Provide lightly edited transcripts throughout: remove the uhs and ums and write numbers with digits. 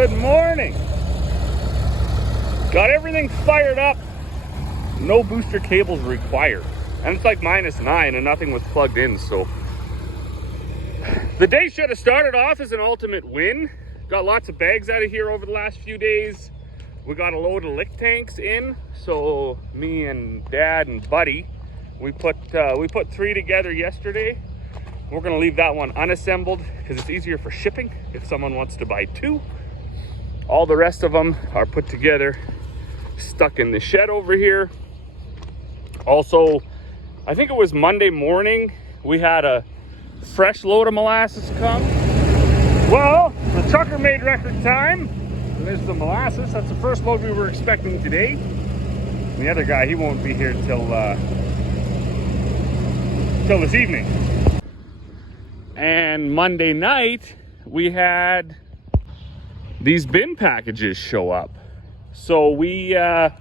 Good morning. Got everything fired up. No booster cables required. And it's like -9 and nothing was plugged in, so. The day should have started off as an ultimate win. Got lots of bags out of here over the last few days. We got a load of lick tanks in. So me and Dad and Buddy, we put 3 together yesterday. We're gonna leave that one unassembled because it's easier for shipping if someone wants to buy 2. All the rest of them are put together, stuck in the shed over here. Also, I think it was Monday morning, we had a fresh load of molasses come. Well, the trucker made record time. And there's the molasses. That's the first load we were expecting today. And the other guy, he won't be here till this evening. And Monday night, we had these bin packages show up. So we aren't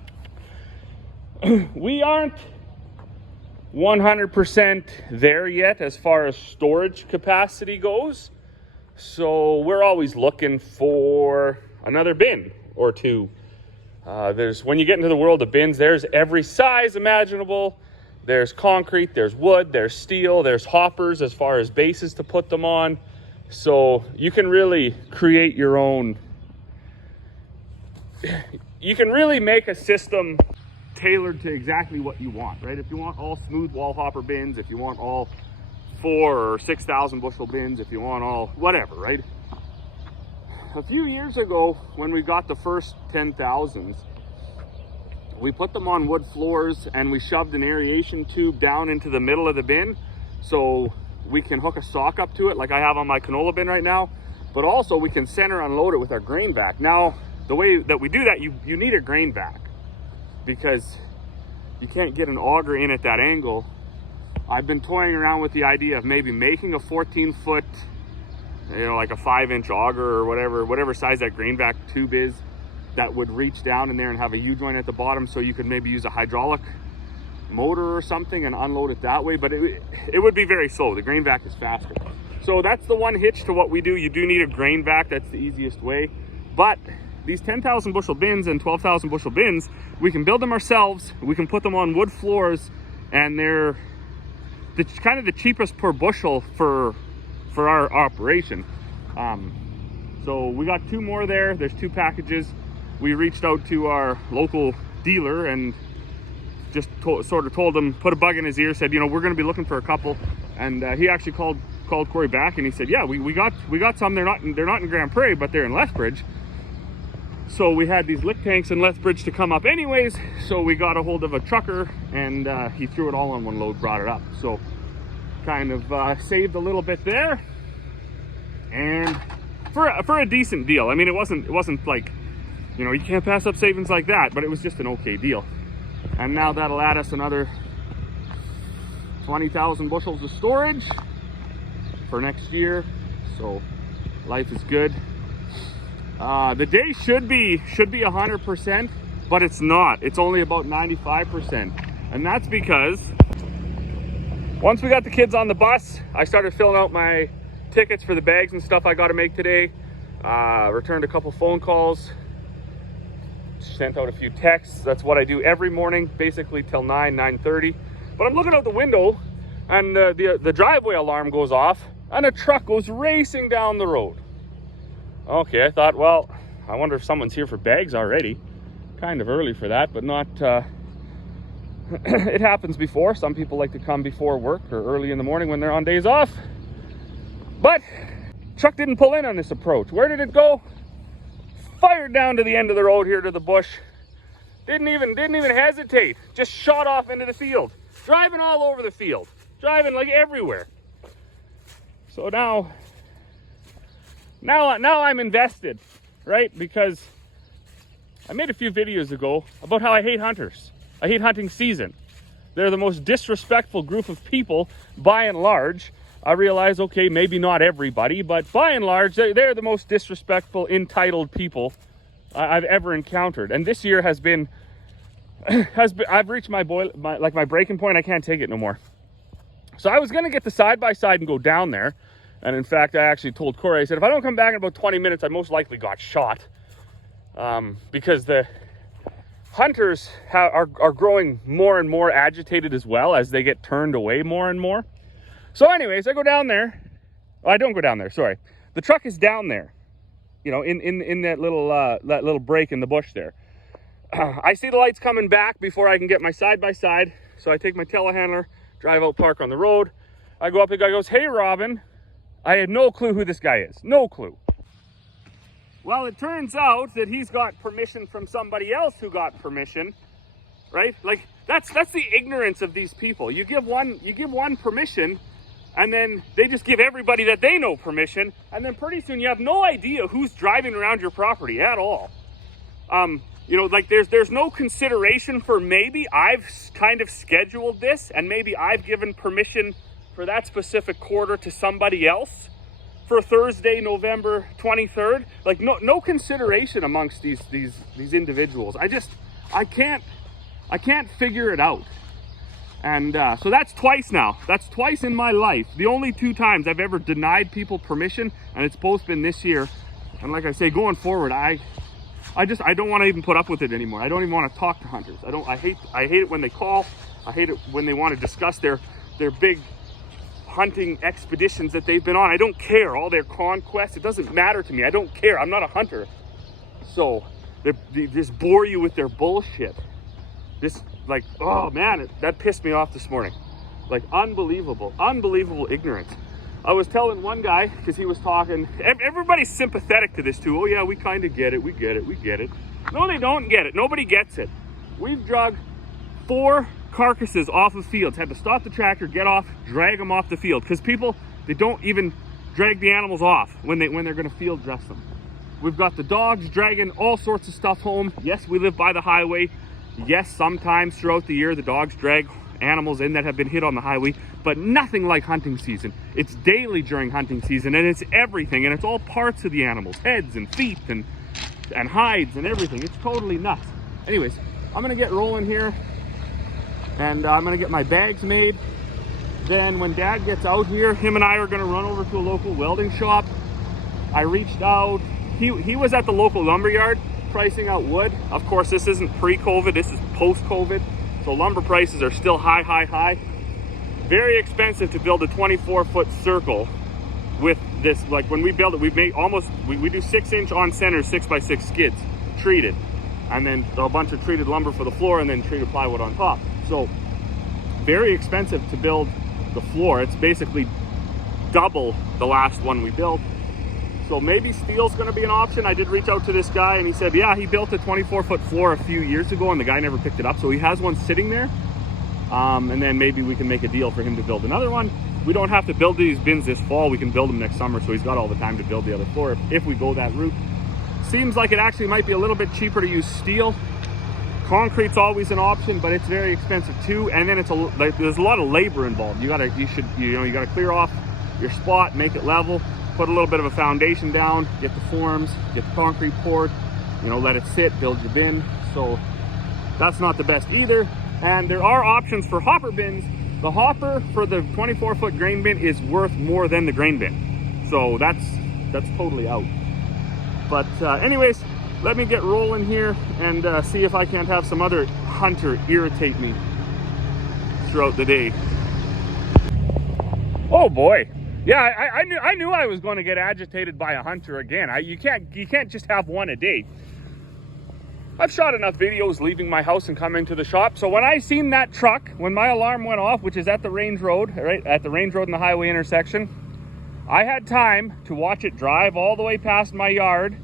100% there yet as far as storage capacity goes. So we're always looking for another bin or 2. When you get into the world of bins, there's every size imaginable. There's concrete, there's wood, there's steel, there's hoppers as far as bases to put them on. So you can really create your own. You can really make a system tailored to exactly what you want, right? If you want all smooth wall hopper bins, if you want all 4,000 or 6,000 bushel bins, if you want all whatever, right? A few years ago, when we got the first 10,000s, we put them on wood floors and we shoved an aeration tube down into the middle of the bin so we can hook a sock up to it like I have on my canola bin right now, but also we can center unload it with our grain vac. Now, the way that we do that, you need a grain vac because you can't get an auger in at that angle. I've been toying around with the idea of maybe making a 14-foot, like a 5-inch auger or whatever size that grain vac tube is, that would reach down in there and have a U-joint at the bottom, so you could maybe use a hydraulic motor or something and unload it that way, but it would be very slow. The grain vac is faster. So that's the one hitch to what we do. You do need a grain vac. That's the easiest way. But these 10,000 bushel bins and 12,000 bushel bins, we can build them ourselves. We can put them on wood floors, and they're kind of the cheapest per bushel for our operation. So we got 2 more there. There's 2 packages. We reached out to our local dealer and just sort of told him, put a bug in his ear, said, we're going to be looking for a couple. And he actually called Corey back and he said, yeah, we got some. They're not in Grand Prairie, but they're in Lethbridge. So we had these lick tanks in Lethbridge to come up anyways. So we got a hold of a trucker and he threw it all on one load, brought it up. So kind of saved a little bit there. And for a decent deal. I mean, it wasn't like, you can't pass up savings like that, but it was just an okay deal. And now that'll add us another 20,000 bushels of storage for next year. So life is good. The day should be 100%, but it's not. It's only about 95%. And that's because once we got the kids on the bus, I started filling out my tickets for the bags and stuff I got to make today. Returned a couple phone calls. Sent out a few texts. That's what I do every morning, basically till 9:30. But I'm looking out the window and the driveway alarm goes off and a truck goes racing down the road. Okay, I thought, well, I wonder if someone's here for bags already. Kind of early for that, but not, it happens before. Some people like to come before work or early in the morning when they're on days off. But truck didn't pull in on this approach. Where did it go? Fired down to the end of the road here to the bush. Didn't even hesitate. Just shot off into the field. Driving all over the field. Driving like everywhere. So now I'm invested, right? Because I made a few videos ago about how I hate hunters. I hate hunting season. They're the most disrespectful group of people by and large. I realize, okay, maybe not everybody, but by and large, they're the most disrespectful, entitled people I've ever encountered. And this year has been I've reached my breaking point. I can't take it no more. So I was going to get the side-by-side and go down there And in fact, I actually told Corey, I said, if I don't come back in about 20 minutes, I most likely got shot. Because the hunters are growing more and more agitated as well as they get turned away more and more. So anyways, I go down there. Oh, I don't go down there, sorry. The truck is down there, you know, in that little break in the bush there. I see the lights coming back before I can get my side-by-side. So I take my telehandler, drive out, park on the road. I go up, the guy goes, hey, Robin. I had no clue who this guy is, no clue. Well, it turns out that he's got permission from somebody else who got permission, right? Like, that's the ignorance of these people. You give one permission, and then they just give everybody that they know permission, and then pretty soon you have no idea who's driving around your property at all. You know, like there's no consideration for maybe I've kind of scheduled this, and maybe I've given permission for that specific quarter to somebody else for Thursday, November 23rd. Like no consideration amongst these individuals. I can't figure it out. And so that's twice now. That's twice in my life. The only 2 times I've ever denied people permission, and it's both been this year. And like I say, going forward, I don't want to even put up with it anymore. I don't even want to talk to hunters. I hate it when they call. I hate it when they want to discuss their big hunting expeditions that they've been on. I don't care. All their conquests, it doesn't matter to me. I don't care. I'm not a hunter. So they just bore you with their bullshit. This, like, oh man, that pissed me off this morning. Like, unbelievable ignorance. I was telling one guy, because he was talking, everybody's sympathetic to this too. Oh yeah, we kind of get it, we get it. No, they don't get it. Nobody gets it. We've drug 4 carcasses off of fields, had to stop the tractor, get off, drag them off the field, because people, they don't even drag the animals off when they're going to field dress them. We've got the dogs dragging all sorts of stuff home. Yes, we live by the highway. Yes, sometimes throughout the year the dogs drag animals in that have been hit on the highway, but nothing like hunting season. It's daily during hunting season, and it's everything, and it's all parts of the animals, heads and feet and hides and everything. It's totally nuts. Anyways, I'm gonna get rolling here, and I'm gonna get my bags made. Then when Dad gets out here, him and I are gonna run over to a local welding shop. I reached out. He was at the local lumberyard pricing out wood. Of course, this isn't pre-COVID, this is post-COVID. So lumber prices are still high. Very expensive to build a 24-foot circle with this. Like when we build it, we do 6-inch on center 6x6 skids, treated. And then a bunch of treated lumber for the floor, and then treated plywood on top. So very expensive to build the floor. It's basically double the last one we built. So maybe steel's gonna be an option. I did reach out to this guy, and he said, yeah, he built a 24-foot floor a few years ago, and the guy never picked it up. So he has one sitting there. And then maybe we can make a deal for him to build another one. We don't have to build these bins this fall. We can build them next summer. So he's got all the time to build the other floor if we go that route. Seems like it actually might be a little bit cheaper to use steel. Concrete's always an option, but it's very expensive too. And then there's a lot of labor involved. You gotta clear off your spot, make it level, put a little bit of a foundation down, get the forms, get the concrete poured, let it sit, build your bin. So that's not the best either. And there are options for hopper bins. The hopper for the 24-foot grain bin is worth more than the grain bin. So that's totally out. But anyways, let me get rolling here and see if I can't have some other hunter irritate me throughout the day. Oh boy. Yeah, I knew I was going to get agitated by a hunter again. You can't just have one a day. I've shot enough videos leaving my house and coming to the shop. So when I seen that truck, when my alarm went off, which is at the Range Road, right at the Range Road and the highway intersection, I had time to watch it drive all the way past my yard,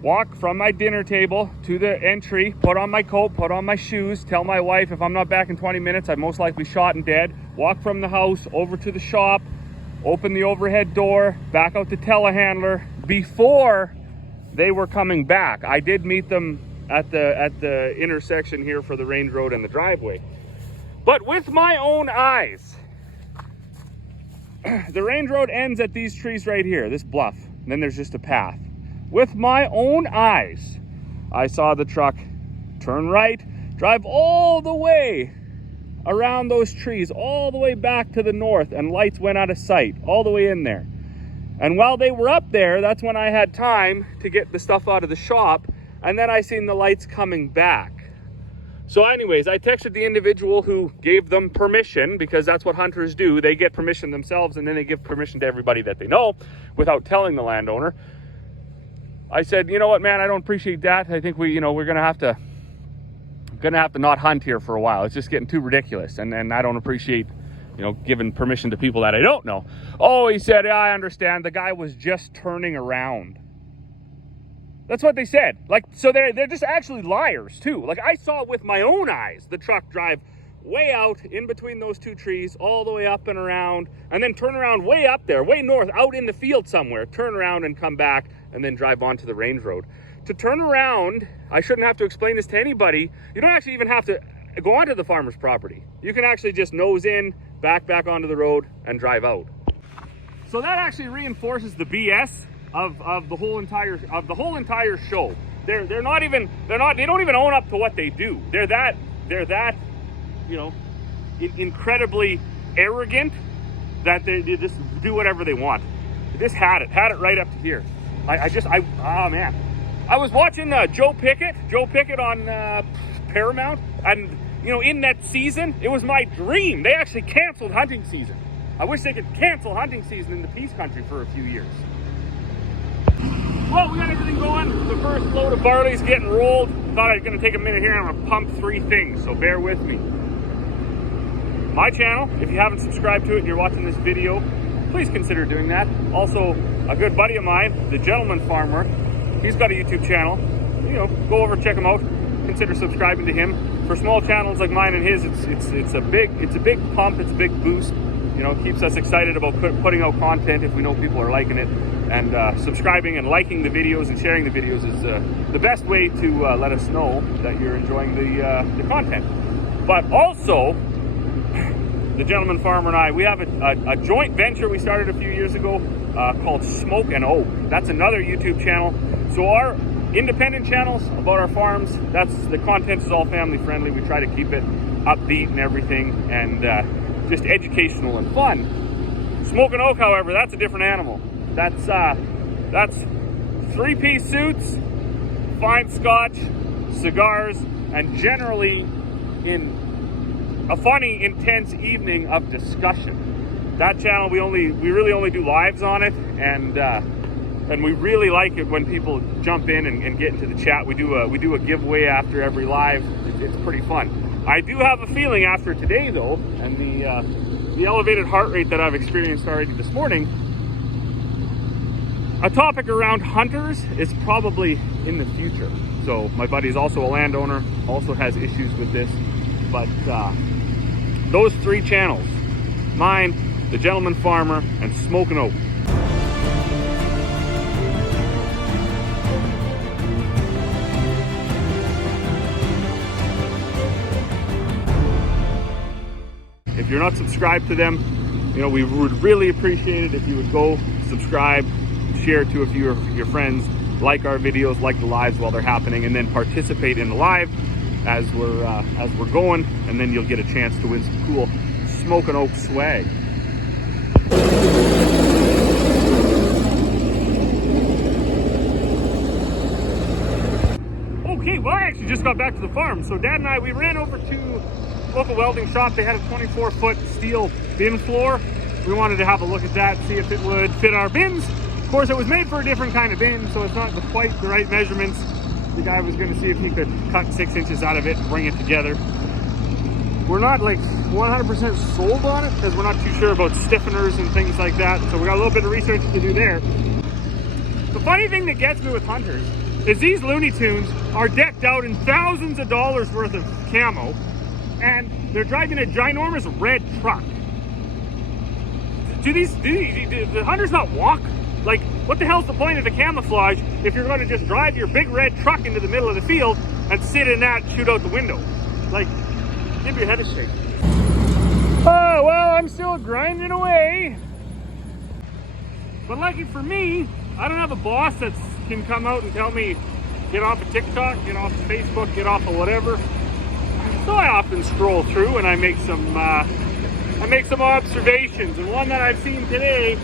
walk from my dinner table to the entry, put on my coat, put on my shoes, tell my wife if I'm not back in 20 minutes, I'm most likely shot and dead, walk from the house over to the shop, open the overhead door, back out the telehandler before they were coming back. I did meet them at the intersection here for the Range Road and the driveway. But with my own eyes, the Range Road ends at these trees right here, this bluff, and then there's just a path. With my own eyes, I saw the truck turn right, drive all the way around those trees, all the way back to the north, and lights went out of sight, all the way in there. And while they were up there, that's when I had time to get the stuff out of the shop, and then I seen the lights coming back. So anyways, I texted the individual who gave them permission, because that's what hunters do. They get permission themselves, and then they give permission to everybody that they know without telling the landowner. I said, you know what, man, I don't appreciate that. I think we're gonna have to not hunt here for a while. It's just getting too ridiculous, and I don't appreciate, giving permission to people that I don't know. Oh, he said, yeah, I understand. The guy was just turning around. That's what they said. Like, so they're just actually liars too. Like, I saw with my own eyes the truck drive way out in between those two trees, all the way up and around, and then turn around way up there, way north, out in the field somewhere, turn around and come back, and then drive onto the range road. To turn around, I shouldn't have to explain this to anybody. You don't actually even have to go onto the farmer's property. You can actually just nose in, back onto the road, and drive out. So that actually reinforces the BS of the whole entire show. They don't even own up to what they do. They're that incredibly arrogant that they just do whatever they want. They just had it right up to here. Oh man, I was watching Joe Pickett on Paramount, and in that season, it was my dream. They actually canceled hunting season. I wish they could cancel hunting season in the Peace Country for a few years. Well, we got everything going. The first load of barley's getting rolled. Thought I was going to take a minute here and I'm going to pump 3 things, so bear with me. My channel, if you haven't subscribed to it and you're watching this video, please consider doing that. Also, a good buddy of mine, the Gentleman Farmer, he's got a YouTube channel. Go over and check him out. Consider subscribing to him. For small channels like mine and his, it's a big pump, it's a big boost. It keeps us excited about putting out content if we know people are liking it. And subscribing and liking the videos and sharing the videos is the best way to let us know that you're enjoying the content. But also, the Gentleman Farmer and I, we have a joint venture we started a few years ago called Smoke and Oak. That's another YouTube channel. So our independent channels about our farms, the content is all family friendly. We try to keep it upbeat and everything, and just educational and fun. Smoke and Oak, however, that's a different animal. That's 3-piece suits, fine scotch, cigars, and generally in a funny, intense evening of discussion. That channel, we really only do lives on it, and we really like it when people jump in and get into the chat. We do a giveaway after every live. It's pretty fun. I do have a feeling after today, though, and the elevated heart rate that I've experienced already this morning, a topic around hunters is probably in the future. So my buddy is also a landowner, also has issues with this, but those 3 channels, mine, the Gentleman Farmer, and Smoke and Oak. If you're not subscribed to them, we would really appreciate it if you would go subscribe, share to a few of your friends, like our videos, like the lives while they're happening, and then participate in the live as we're going, and then you'll get a chance to win some cool Smoke and Oak swag. Okay, well, I actually just got back to the farm. So Dad and I, we ran over to local welding shop. They had a 24-foot steel bin floor. We wanted to have a look at that, see if it would fit our bins. Of course, it was made for a different kind of bin, so it's not quite the right measurements. The guy was going to see if he could cut 6 inches out of it and bring it together. We're not like 100% sold on it because we're not too sure about stiffeners and things like that. So we got a little bit of research to do there. The funny thing that gets me with hunters is these Looney Tunes are decked out in thousands of dollars worth of camo, and they're driving a ginormous red truck. Do the hunters not walk? Like, what the hell's the point of the camouflage if you're going to just drive your big red truck into the middle of the field and sit in that and shoot out the window? Like, give your head a shake. Oh, well, I'm still grinding away. But lucky for me, I don't have a boss that can come out and tell me, get off of TikTok, get off of Facebook, get off of whatever. So I often scroll through and I make some observations. And one that I've seen today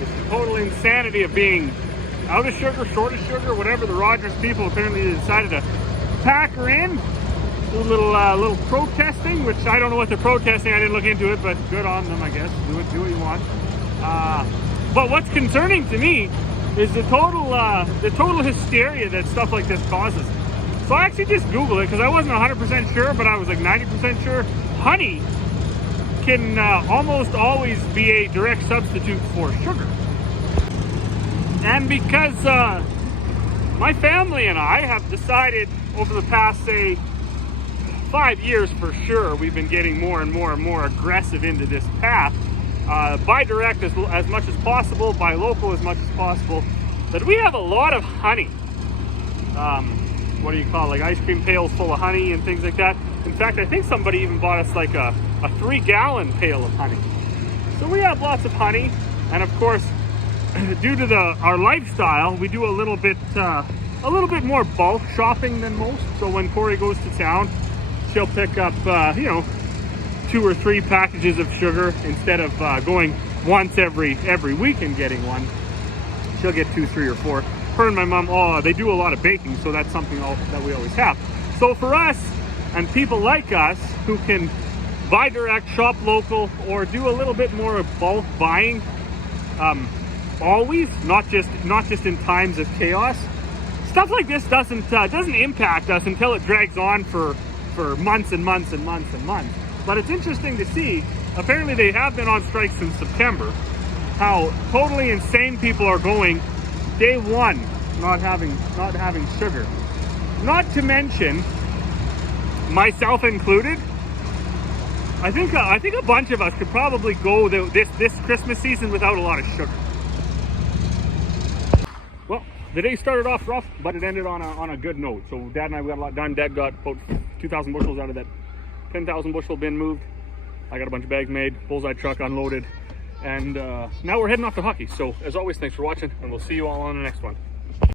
is total insanity of being out of sugar, short of sugar, whatever. The Rogers people apparently decided to pack her in. Do a little protesting, which I don't know what they're protesting. I didn't look into it, but good on them, I guess. Do what you want. But what's concerning to me is the total hysteria that stuff like this causes. So I actually just Googled it because I wasn't 100% sure, but I was like 90% sure. Honey can almost always be a direct substitute for sugar. And because my family and I have decided over the past, say, 5 years for sure, we've been getting more and more aggressive into this path. Buy direct as much as possible, buy local as much as possible. That we have a lot of honey. What do you call it? Like ice cream pails full of honey and things like that. In fact, I think somebody even bought us like a 3-gallon pail of honey. So we have lots of honey, and of course, due to our lifestyle, we do a little bit more bulk shopping than most. So when Corey goes to town, she'll pick up, 2 or 3 packages of sugar instead of going once every week and getting one. She'll get 2, 3, or 4. Her and my mom, they do a lot of baking, so that's something that we always have. So for us and people like us who can buy direct, shop local, or do a little bit more bulk buying, always, not just in times of chaos, stuff like this doesn't impact us until it drags on for months and months and months and months. But it's interesting to see, apparently they have been on strike since September, how totally insane people are going day one not having sugar. Not to mention, myself included, I think a bunch of us could probably go this Christmas season without a lot of sugar. Well, the day started off rough, but it ended on a good note. So Dad and I got a lot done. Dad got about 2,000 bushels out of that 10,000 bushel bin moved. I got a bunch of bags made, bullseye truck unloaded, and now we're heading off to hockey. So as always, thanks for watching, and we'll see you all on the next one.